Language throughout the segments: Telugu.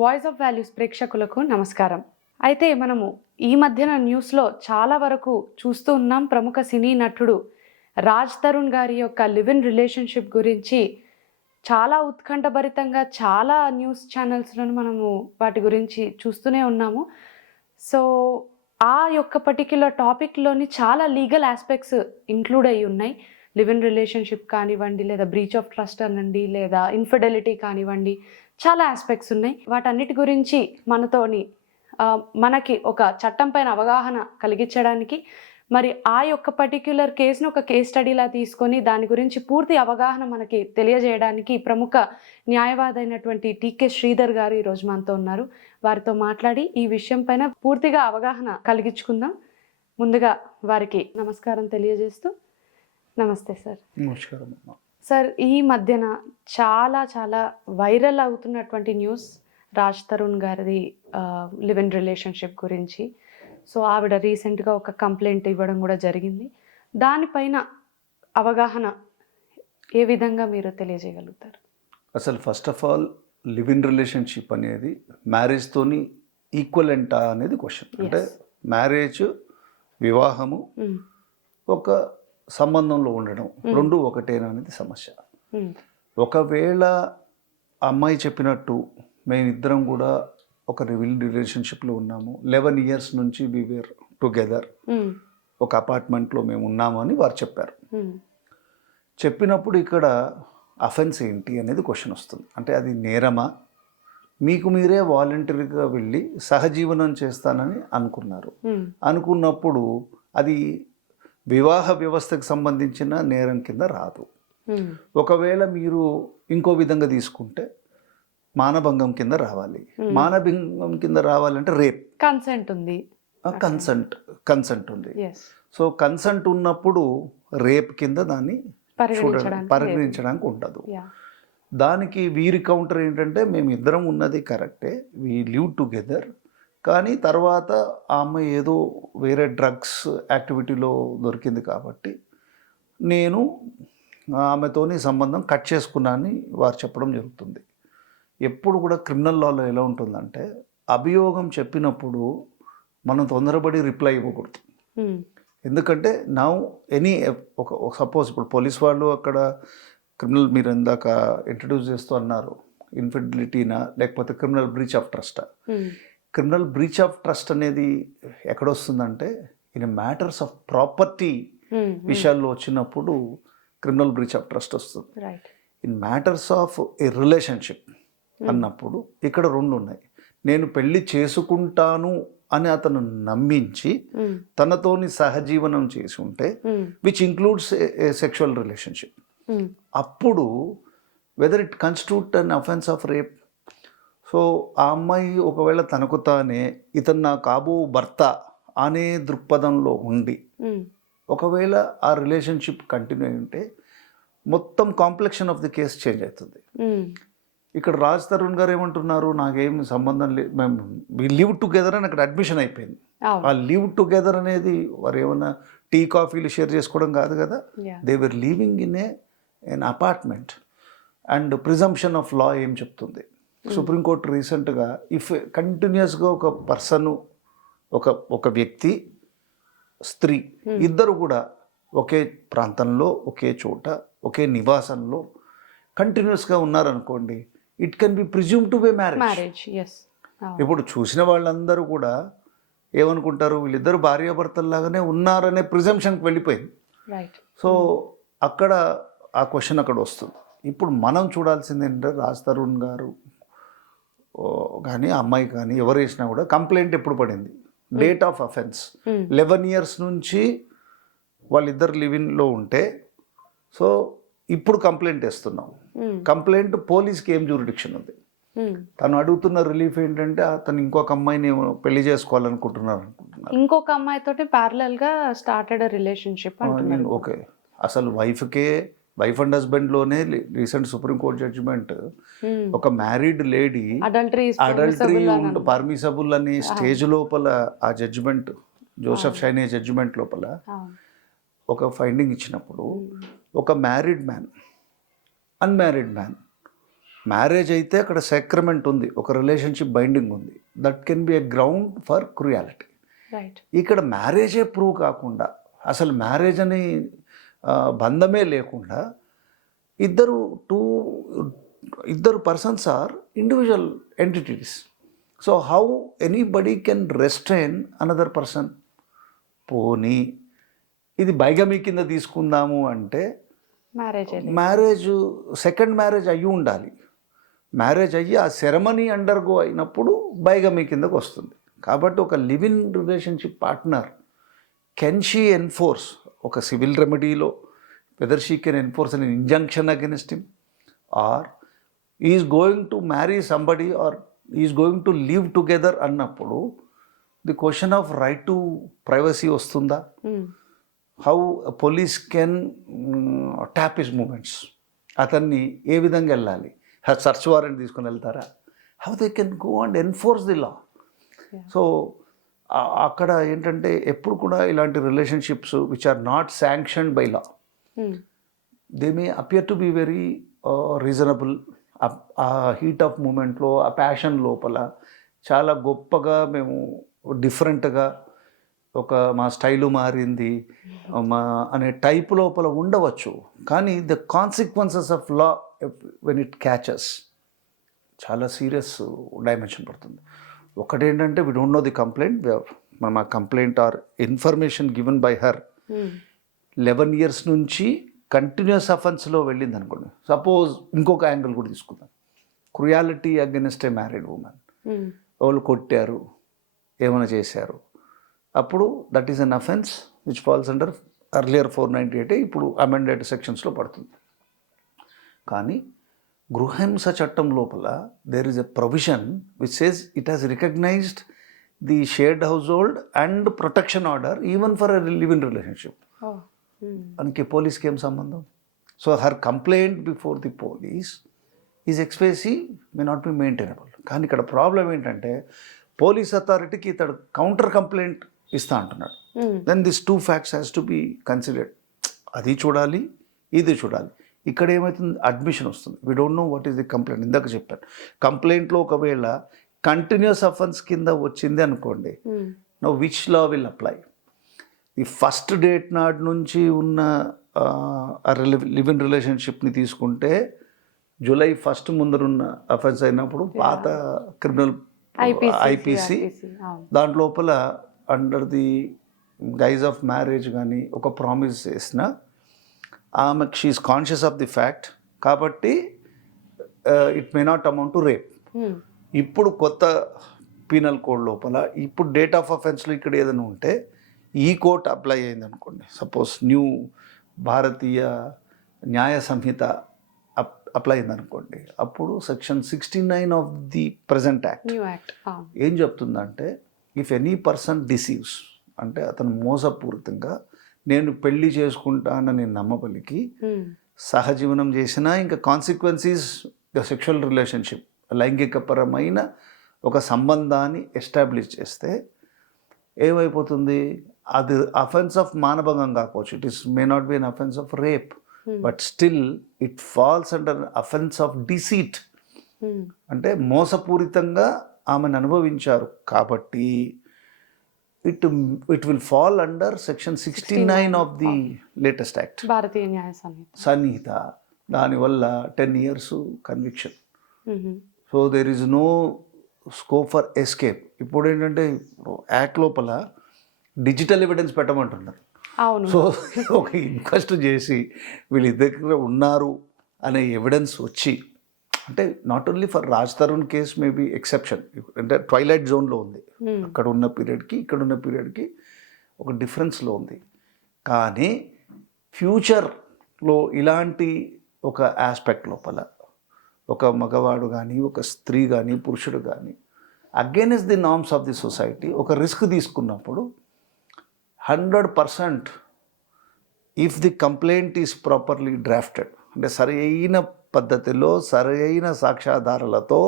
వాయిస్ ఆఫ్ వాల్యూస్ ప్రేక్షకులకు నమస్కారం. అయితే మనము ఈ మధ్యన న్యూస్లో చాలా వరకు చూస్తూ ఉన్నాం. ప్రముఖ సినీ నటుడు రాజ్ తరుణ్ గారి యొక్క లివ్ ఇన్ రిలేషన్షిప్ గురించి చాలా ఉత్కంఠభరితంగా చాలా న్యూస్ ఛానల్స్లను మనము వాటి గురించి చూస్తూనే ఉన్నాము. సో ఆ యొక్క పర్టిక్యులర్ టాపిక్లోని చాలా లీగల్ ఆస్పెక్ట్స్ ఇంక్లూడ్ అయి ఉన్నాయి. లివ్ ఇన్ రిలేషన్షిప్ కానివ్వండి, లేదా బ్రీచ్ ఆఫ్ ట్రస్ట్ అనండి, లేదా ఇన్ఫిడెలిటీ కానివ్వండి, చాలా ఆస్పెక్ట్స్ ఉన్నాయి. వాటన్నిటి గురించి మనకి ఒక చట్టం పైన అవగాహన కలిగించడానికి, మరి ఆ యొక్క పర్టిక్యులర్ కేసును ఒక కేస్ స్టడీలా తీసుకొని దాని గురించి పూర్తి అవగాహన మనకి తెలియజేయడానికి ప్రముఖ న్యాయవాది అయినటువంటి టీకే శ్రీధర్ గారు ఈరోజు మనతో ఉన్నారు. వారితో మాట్లాడి ఈ విషయం పైన పూర్తిగా అవగాహన కలిగించుకుందాం. ముందుగా వారికి నమస్కారం తెలియజేస్తూ, నమస్తే సార్. నమస్కారం సార్. ఈ మధ్యన చాలా వైరల్ అవుతున్నటువంటి న్యూస్ రాజ్ తరుణ్ గారిది లివ్ ఇన్ రిలేషన్షిప్ గురించి. సో ఆవిడ రీసెంట్గా ఒక కంప్లైంట్ ఇవ్వడం కూడా జరిగింది. దానిపైన అవగాహన ఏ విధంగా మీరు తెలియజేయగలుగుతారు? అసలు first of all live in relationship అనేది మ్యారేజ్తోని ఈక్వలెంటా అనేది క్వశ్చన్. అంటే మ్యారేజ్, వివాహము ఒక సంబంధంలో ఉండడం రెండు ఒకటేనా అనేది సమస్య. ఒకవేళ అమ్మాయి చెప్పినట్టు మేమిద్దరం కూడా ఒక రిలేషన్షిప్లో ఉన్నాము, 11 years నుంచి వి వేర్ టుగెదర్, ఒక అపార్ట్మెంట్లో మేము ఉన్నాము అని వారు చెప్పారు. చెప్పినప్పుడు ఇక్కడ అఫెన్స్ ఏంటి అనేది క్వశ్చన్ వస్తుంది. అంటే అది నేరమా, మీకు మీరే వాలంటరీగా వెళ్ళి సహజీవనం చేస్తానని అనుకున్నారు. అనుకున్నప్పుడు అది వివాహ వ్యవస్థకు సంబంధించిన నేరం కింద రాదు. ఒకవేళ మీరు ఇంకో విధంగా తీసుకుంటే మానభంగం కింద రావాలి. మానభంగం కింద రావాలంటే రేప్ కన్సెంట్ ఉంది, కన్సెంట్ ఉంది. సో కన్సెంట్ ఉన్నప్పుడు రేప్ కింద దాన్ని పరిగణించడానికి ఉండదు. దానికి వీరి కౌంటర్ ఏంటంటే, మేము ఇద్దరం ఉన్నది కరెక్టే, వీ లివ్ టుగెదర్, కానీ తర్వాత ఆ అమ్మాయి ఏదో వేరే డ్రగ్స్ యాక్టివిటీలో దొరికింది కాబట్టి నేను ఆమెతోని సంబంధం కట్ చేసుకున్నానని వారు చెప్పడం జరుగుతుంది. ఎప్పుడు కూడా క్రిమినల్ లాలో ఎలా ఉంటుందంటే, అభియోగం చెప్పినప్పుడు మనం తొందరపడి రిప్లై ఇవ్వకూడదు. ఎందుకంటే ఒక సపోజ్ ఇప్పుడు పోలీస్ వాళ్ళు అక్కడ క్రిమినల్, మీరు ఇందాక ఇంట్రడ్యూస్ చేస్తూ అన్నారు, ఇన్ఫిడెలిటీనా లేకపోతే క్రిమినల్ బ్రీచ్ ఆఫ్ ట్రస్టా. క్రిమినల్ బ్రీచ్ ఆఫ్ ట్రస్ట్ అనేది ఎక్కడొస్తుందంటే, ఇన్ మ్యాటర్స్ ఆఫ్ ప్రాపర్టీ విషయాల్లో వచ్చినప్పుడు క్రిమినల్ బ్రీచ్ ఆఫ్ ట్రస్ట్ వస్తుంది. In matters of a relationship అన్నప్పుడు ఇక్కడ రెండు ఉన్నాయి. నేను పెళ్లి చేసుకుంటాను అని అతను నమ్మించి తనతోని సహజీవనం చేసి ఉంటే, which includes a sexual relationship, అప్పుడు whether it constitute an offence of rape. So ఆ అమ్మాయి ఒకవేళ తనకు తానే ఇతను నా కాబో భర్త అనే దృక్పథంలో ఉండి ఒకవేళ ఆ రిలేషన్షిప్ కంటిన్యూ అయి ఉంటే మొత్తం complexion of the case change అవుతుంది. ఇక్కడ రాజ్ తరుణ్ గారు ఏమంటున్నారు, నాకేం సంబంధం లేదు, మేము వి లివ్ టుగెదర్ అని అక్కడ అడ్మిషన్ అయిపోయింది. ఆ లివ్ టుగెదర్ అనేది వారు ఏమన్నా టీ కాఫీలు షేర్ చేసుకోవడం కాదు కదా. They were living in an apartment. And presumption of law ఏం చెప్తుంది, సుప్రీంకోర్టు రీసెంట్గా, ఇఫ్ కంటిన్యూస్గా ఒక పర్సన్, ఒక వ్యక్తి, స్త్రీ ఇద్దరు కూడా ఒకే ప్రాంతంలో, ఒకే చోట, ఒకే నివాసంలో కంటిన్యూస్గా ఉన్నారనుకోండి, it can be presume to be marriage. ఇప్పుడు చూసిన వాళ్ళందరూ కూడా ఏమనుకుంటారు, వీళ్ళిద్దరు భార్యాభర్తల్లాగానే ఉన్నారనే ప్రిజంప్షన్కి వెళ్ళిపోయింది. సో అక్కడ ఆ క్వశ్చన్ అక్కడ వస్తుంది. ఇప్పుడు మనం చూడాల్సింది ఏంటంటే, రాజ్ తరుణ్ గారు కానీ అమ్మాయి కానీ ఎవరు వేసినా కూడా కంప్లైంట్ ఎప్పుడు పడింది, డేట్ ఆఫ్ అఫెన్స్ 11 years నుంచి వాళ్ళిద్దరు లివింగ్లో ఉంటే, సో ఇప్పుడు కంప్లైంట్ వేస్తున్నాం. కంప్లైంట్ పోలీస్కి ఏం జ్యూరిడిక్షన్ ఉంది? తను అడుగుతున్న రిలీఫ్ ఏంటంటే, అతను ఇంకొక అమ్మాయిని పెళ్లి చేసుకోవాలనుకుంటున్నారు, ఇంకొక అమ్మాయితోటి ప్యారలల్ గా స్టార్టెడ్ రిలేషన్షిప్. ఓకే, అసలు వైఫ్ అండ్ హస్బెండ్లోనే రీసెంట్ సుప్రీంకోర్టు జడ్జిమెంట్ ఒక మ్యారీడ్ లేడీ అడల్టరీ పర్మిసబుల్ అని స్టేజ్ లోపల ఆ జడ్జిమెంట్, జోసెఫ్ షైనే జడ్జిమెంట్ లోపల ఒక ఫైండింగ్ ఇచ్చినప్పుడు, ఒక married man, unmarried man marriage అయితే అక్కడ సాక్రమెంట్ ఉంది, ఒక రిలేషన్షిప్ బైండింగ్ ఉంది, that can be a ground for cruelty. Right. ఇక్కడ మ్యారేజే ప్రూవ్ కాకుండా, అసలు మ్యారేజ్ అని బంధమే లేకుండా ఇద్దరు persons or individual entities. So how anybody can restrain another person? పోనీ ఇది బైగమీ కింద తీసుకుందాము అంటే మ్యారేజ్ సెకండ్ మ్యారేజ్ అయ్యి ఉండాలి. మ్యారేజ్ అయ్యి ఆ సెరమనీ అండర్గో అయినప్పుడు బైగమీ కిందకు వస్తుంది. కాబట్టి ఒక live in relationship partner can she enforce ఒక సివిల్ రెమెడీలో, whether she can enforce an injunction against him, or is going to marry somebody, or is going to live together అన్నప్పుడు the question of right to privacy వస్తుందా? How police can tap his movements? అతన్ని ఏ విధంగా వెళ్ళాలి? సర్చ్ వారెంట్ తీసుకుని వెళ్తారా? How they can go and enforce the law? So అక్కడ ఏంటంటే ఎప్పుడు కూడా ఇలాంటి relationships which are not sanctioned by law, they may appear to be very reasonable. ఆ హీట్ ఆఫ్ మూమెంట్లో, ఆ ప్యాషన్ లోపల చాలా గొప్పగా మేము డిఫరెంట్గా మా స్టైలు మారింది అనే టైప్ లోపల ఉండవచ్చు. కానీ the consequences of law when it catches చాలా సీరియస్ డైమెన్షన్ పడుతుంది. ఒకటేంటంటే we don't know the complaint, మనం ఆ complaint or information given by her 11 years నుంచి కంటిన్యూస్ అఫెన్స్లో వెళ్ళింది అనుకోండి. సపోజ్ ఇంకొక యాంగిల్ కూడా తీసుకుందాం, cruelty against a married woman, వాళ్ళు కొట్టారు, ఏమైనా చేశారు, అప్పుడు that is an offence which falls under earlier 498, ఇప్పుడు అమెండెడ్ సెక్షన్స్లో పడుతుంది. కానీ గృహహింస చట్టం లోపల there is a provision which says it has recognised the shared household and protection order even for a live in relationship. దానికి పోలీస్కి ఏం సంబంధం? So her complaint before the police is ex facie may not be maintainable. కానీ ఇక్కడ ప్రాబ్లం ఏంటంటే పోలీస్ అథారిటీకి ఇతడు కౌంటర్ కంప్లైంట్ ఇస్తా అంటున్నాడు. Then this 2 facts has to be considered. అది చూడాలి, ఇది చూడాలి. ఇక్కడ ఏమవుతుంది, అడ్మిషన్ వస్తుంది. We don't know what is the complaint. ఇందాక చెప్పాను, కంప్లైంట్లో ఒకవేళ కంటిన్యూస్ అఫెన్స్ కింద వచ్చింది అనుకోండి, know which law will apply? ఈ ఫస్ట్ డేట్ నాటి నుంచి ఉన్న లివ్ ఇన్ రిలేషన్షిప్ని తీసుకుంటే July 1 ముందరున్న అఫెన్స్ అయినప్పుడు పాత క్రిమినల్ ఐపీసీ దాంట్ లోపల under the guise of marriage కానీ ఒక ప్రామిస్ చేసిన ఆమెకు she is conscious of the fact, కాబట్టి it may not amount to rape. ఇప్పుడు కొత్త పీనల్ కోడ్ లోపల ఇప్పుడు డేట్ ఆఫ్ అఫెన్స్లో ఇక్కడ ఏదైనా ఉంటే ఈ కోర్ట్ అప్లై అయింది అనుకోండి, సపోజ్ న్యూ భారతీయ న్యాయ సంహిత అప్లై అయింది అనుకోండి, అప్పుడు section 69 of the present act ఏం చెప్తుందంటే, ఇఫ్ ఎనీ పర్సన్ డిసీవ్స్, అంటే అతను మోసపూరితంగా నేను పెళ్లి చేసుకుంటానని నమ్మబలికి సహజీవనం చేసినా, ఇంకా కాన్సిక్వెన్సీస్ ద సెక్షువల్ రిలేషన్షిప్, లైంగికపరమైన ఒక సంబంధాన్ని ఎస్టాబ్లిష్ చేస్తే ఏమైపోతుంది, అది అఫెన్స్ ఆఫ్ మానభంగం కాకపోవచ్చు, it is may not be an offence of rape, but still it falls under offence of deceit. అంటే మోసపూరితంగా ఆమెను అనుభవించారు కాబట్టి it will fall under section 69 of the latest act, Bharatiya Nyaya Sanhita. దానివల్ల 10 years conviction. So there is no scope for escape. ఇప్పుడు ఏంటంటే యాక్ట్ లోపల డిజిటల్ ఎవిడెన్స్ పెట్టమంటున్నారు. సో ఒక ఇన్క్వెస్ట్ చేసి వీళ్ళిద్దరి దగ్గర ఉన్నారు అనే ఎవిడెన్స్ వచ్చి, అంటే not only for Raj Tarun case maybe exception, అంటే ట్వైలైట్ జోన్లో ఉంది, అక్కడ ఉన్న పీరియడ్కి ఇక్కడ ఉన్న పీరియడ్కి ఒక డిఫరెన్స్లో ఉంది. కానీ ఫ్యూచర్లో ఇలాంటి ఒక ఆస్పెక్ట్ లోపల ఒక మగవాడు కానీ ఒక స్త్రీ కానీ పురుషుడు కానీ against the norms of the society ఒక రిస్క్ తీసుకున్నప్పుడు 100% if the complaint is properly drafted, అంటే సరైన పద్ధతిలో సరైన సాక్ష్యాధారాలతో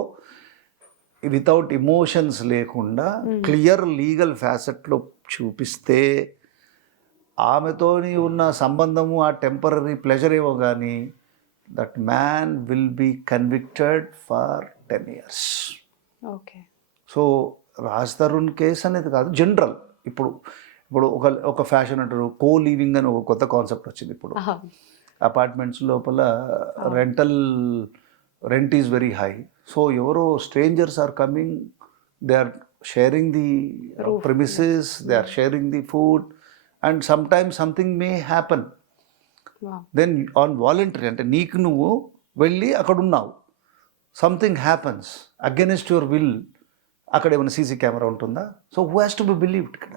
వితౌట్ ఇమోషన్స్ లేకుండా క్లియర్ లీగల్ ఫ్యాసెట్లో చూపిస్తే ఆమెతోని ఉన్న సంబంధము ఆ టెంపరీ ప్లెజర్ ఏమో కానీ that man will be convicted for 10 years. Okay. So Raj Tarun case అనేది కాదు, జనరల్. ఇప్పుడు ఒక ఫ్యాషన్ అంటారు, కో లివింగ్ అని ఒక కొత్త కాన్సెప్ట్ వచ్చింది ఇప్పుడు. అపార్ట్మెంట్స్ లోపల rent is very high. So ఎవరో strangers are coming, they are sharing the premises, they are sharing the food, and sometimes something may happen. Then on voluntary, అంటే నీకు నువ్వు వెళ్ళి అక్కడ ఉన్నావు, something happens against your will, అక్కడ ఏమైనా సీసీ కెమెరా ఉంటుందా? So who has to be believed? ఇక్కడ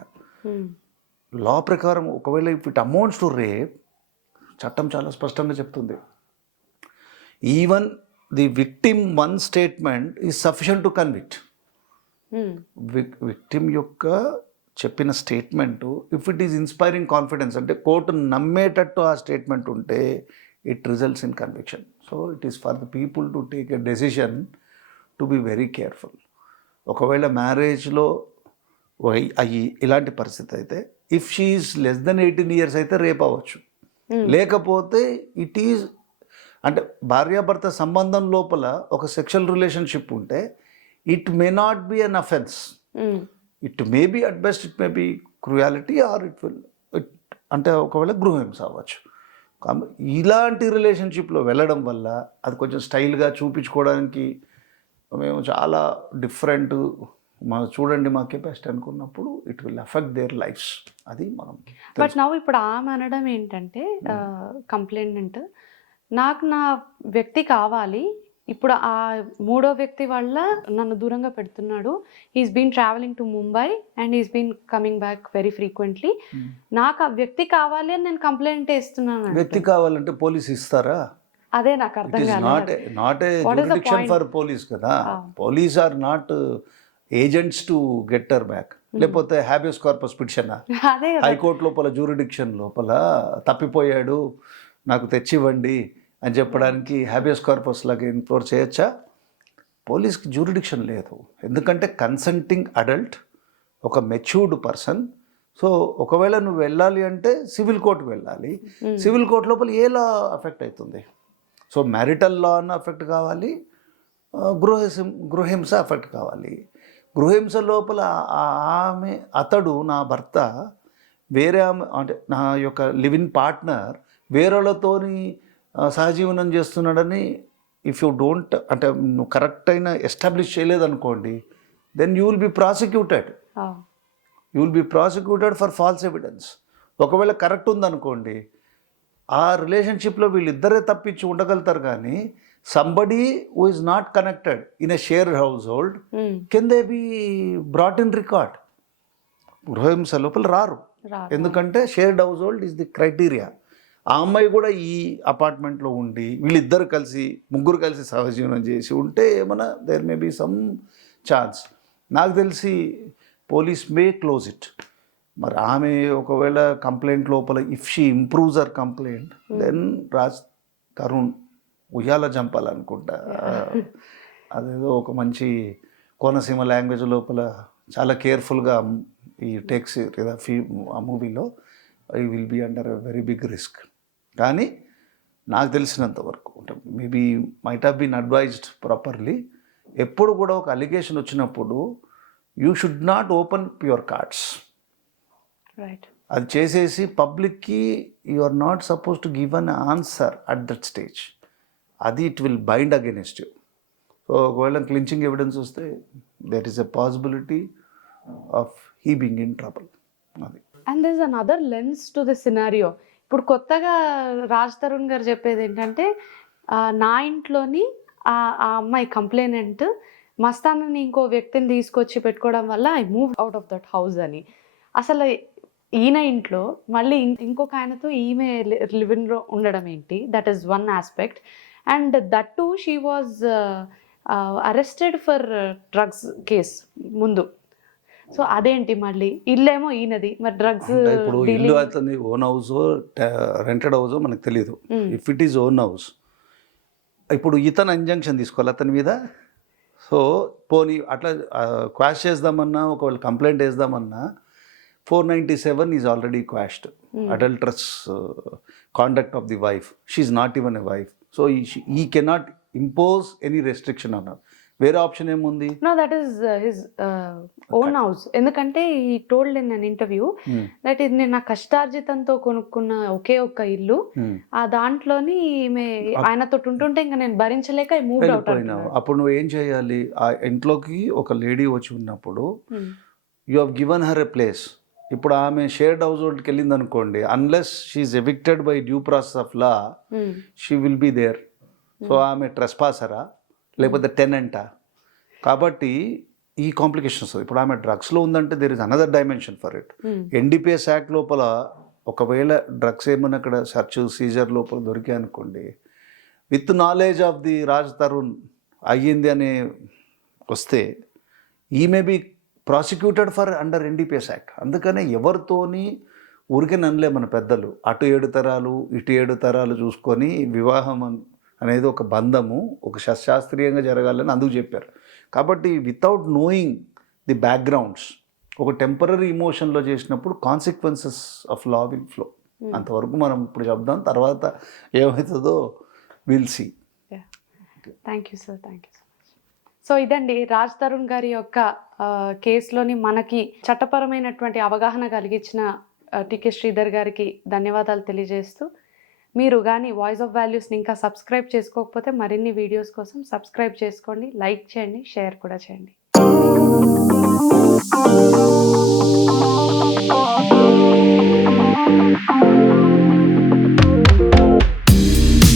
లా ప్రకారం ఒకవేళ if it amounts to rape, చట్టం చాలా స్పష్టంగా చెప్తుంది, even the victim one statement is sufficient to convict. Victim యొక్క చెప్పిన statement, if it is inspiring confidence, అంటే కోర్టు నమ్మేటట్టు ఆ స్టేట్మెంట్ ఉంటే, it results in conviction. So it is for the people to take a decision to be very careful. ఒకవేళ మ్యారేజ్లో అయ్యి ఇలాంటి పరిస్థితి అయితే, if she is less than 18 years అయితే రేప్ అవ్వచ్చు. లేకపోతే ఇట్ ఈజ్, అంటే భార్యాభర్త సంబంధం లోపల ఒక సెక్షువల్ రిలేషన్షిప్ ఉంటే, it may not be an offence. It may be at best, it may be cruelty, or అంటే ఒకవేళ గృహహింస అవ్వచ్చు. ఇలాంటి రిలేషన్షిప్లో వెళ్ళడం వల్ల అది కొంచెం స్టైల్గా చూపించుకోవడానికి మేము చాలా డిఫరెంట్, చూడండి మాకే బెస్ట్ అనుకున్నప్పుడు it will affect there lifes. అది మనం. బట్ నవ్వు ఇప్పుడు ఆమె అనడం ఏంటంటే, కంప్లైంట్, నాకు నా వ్యక్తి కావాలి, ఇప్పుడు ఆ మూడో వ్యక్తి వల్ల నన్ను దూరంగా పెడుతున్నాడు, he's been travelling to Mumbai and he's been coming back very frequently, నాకు ఆ వ్యక్తి కావాలి అని నేను కంప్లైంట్ వేస్తున్నాను. వ్యక్తి కావాలంటే పోలీస్ ఇస్తారా? అదే నాకు అర్థం కాదు. Not a jurisdiction for police కదా. Police are not agents to get her back. లేకపోతే హ్యాబియస్ కార్పస్ పిటిషన్, హైకోర్టు లోపల జ్యూరిడిక్షన్ లోపల తప్పిపోయాడు నాకు తెచ్చివ్వండి అని చెప్పడానికి హ్యాబియస్ కార్పస్ లాగా ఇన్ఫోర్ చేయొచ్చా? పోలీస్కి జ్యూరిడిక్షన్ లేదు, ఎందుకంటే కన్సెంటింగ్ అడల్ట్, ఒక మెచ్యూర్డ్ పర్సన్. సో ఒకవేళ నువ్వు వెళ్ళాలి అంటే సివిల్ కోర్టుకు వెళ్ళాలి. సివిల్ కోర్టు లోపల ఏ లా అఫెక్ట్ అవుతుంది? సో మ్యారిటల్ లా అన్న అఫెక్ట్ కావాలి, గృహహింస అఫెక్ట్ కావాలి. గృహహింస లోపల అతడు, నా భర్త, వేరే అంటే నా యొక్క లివింగ్ పార్ట్నర్ వేరేలతోని సహజీవనం చేస్తున్నాడని ఇఫ్ యూ డోంట్, అంటే నువ్వు కరెక్ట్ అయిన ఎస్టాబ్లిష్ చేయలేదనుకోండి, then you will be prosecuted. You will be prosecuted for false evidence. ఒకవేళ కరెక్ట్ ఉందనుకోండి, ఆ రిలేషన్షిప్లో వీళ్ళిద్దరే తప్పించి ఉండగలుగుతారు, కానీ somebody who is not connected in a share household can they be brought in record. గృహహింస లోపల రారు, ఎందుకంటే shared household is the criteria. ఆ అమ్మాయి కూడా ఈ అపార్ట్మెంట్లో ఉండి వీళ్ళిద్దరు కలిసి, ముగ్గురు కలిసి సహజీవనం చేసి ఉంటే ఏమన్నా there may be some chance. నాకు తెలిసి పోలీస్ మే క్లోజ్ ఇట్. మరి ఆమె ఒకవేళ కంప్లైంట్ లోపల if she improves her complaint, then Raj Tarun ఉయ్యాల చంపాలనుకుంటా. అదేదో ఒక మంచి కోనసీమ లాంగ్వేజ్ లోపల చాలా కేర్ఫుల్గా ఈ టేక్స్ లేదా ఆ మూవీలో I will be under a very big risk. కానీ నాకు తెలిసినంత వరకు, అంటే maybe might have been advised properly, ఎప్పుడు కూడా ఒక అలిగేషన్ వచ్చినప్పుడు you should not open your cards. అది చేసేసి పబ్లిక్కి you are not suppose to give an answer at that stage. అది it will bind against you. So ఒకవేళ క్లించింగ్ ఎవిడెన్స్ వస్తే there is a possibility of he being in trouble. అది. And there is another lens to the scenario. ఇప్పుడు కొత్తగా రాజ్ తరుణ్ గారు చెప్పేది ఏంటంటే, నా ఇంట్లోని ఆ అమ్మాయి కంప్లైనెంట్ మస్తానని ఇంకో వ్యక్తిని తీసుకొచ్చి పెట్టుకోవడం వల్ల I move out of that house అని. అసలు ఈయన ఇంట్లో మళ్ళీ ఇంకొక ఆయనతో ఈమె లివింగ్లో ఉండడం ఏంటి? That is one aspect. And that to she was arrested for drugs case ముందు. సో అదేంటి మళ్ళీ ఇల్లేమో ఈయనది, మరి డ్రగ్స్ ఇప్పుడు ఇల్లు అతని ఓన్ హౌస్ రెంటెడ్ హౌస్ మనకు తెలియదు. If it is own house, ఇప్పుడు ఇతను ఇంజంక్షన్ తీసుకోవాలి అతని మీద. సో పోనీ అట్లా క్వాష్ చేద్దామన్నా, ఒకవేళ కంప్లైంట్ వేద్దామన్నా 497 is already quashed. Adulterous conduct of the wife. She is not even a wife. So he cannot impose any restriction అన్నారు. వేరే ఆప్షన్ ఏముంది? No, that is his own house. ఎందుకంటే he told in an interview that ఇది నేను నా కష్టార్జితంతో కొనుక్కున్న ఒకే ఒక్క ఇల్లు, ఆ దాంట్లోని ఆయనతో ఉంటుంటే ఇంకా నేను భరించలేక మూవ్ అవుట్. అప్పుడు నువ్వు ఏం చేయాలి? ఆ ఇంట్లోకి ఒక లేడీ వచ్చి ఉన్నప్పుడు you have given her a place. ఇప్పుడు ఆమె షేర్డ్ హౌస్ హోల్డ్కి వెళ్ళింది అనుకోండి, unless she's evicted by due process of law, she will be there. So ఆమె ట్రెస్పాసరా లేకపోతే టెనెంటా? కాబట్టి ఈ కాంప్లికేషన్స్. ఇప్పుడు ఆమె డ్రగ్స్లో ఉందంటే there is another dimension for it. NDPS act లోపల ఒకవేళ డ్రగ్స్ ఏమైనా అక్కడ సర్చ్ సీజర్ లోపల దొరికాయి అనుకోండి, with knowledge of the Raj Tarun అయ్యింది అని వస్తే ఈ may be prosecuted for under NDPS act. అందుకనే ఎవరితోని ఊరికే ననలే మన పెద్దలు. అటు 7 తరాలు ఇటు 7 తరాలు చూసుకొని వివాహం అనేది ఒక బంధము, ఒక శాస్త్రీయంగా జరగాలని అందుకు చెప్పారు. కాబట్టి వితౌట్ నోయింగ్ ది బ్యాక్గ్రౌండ్స్ ఒక టెంపరీ ఇమోషన్లో చేసినప్పుడు consequences of law will flow. అంతవరకు మనం ఇప్పుడు చెప్దాం, తర్వాత ఏమవుతుందో will see. Thank you sir, thank you so much. So ఇదండి రాజ్ తరుణ్ గారి యొక్క కేసులోని మనకి చట్టపరమైనటువంటి అవగాహన కలిగించిన టీకే శ్రీధర్ గారికి ధన్యవాదాలు తెలియజేస్తూ, మీరు కానీ వాయిస్ ఆఫ్ వాల్యూస్ని ఇంకా సబ్స్క్రైబ్ చేసుకోకపోతే మరిన్ని వీడియోస్ కోసం సబ్స్క్రైబ్ చేసుకోండి, లైక్ చేయండి, షేర్ కూడా చేయండి.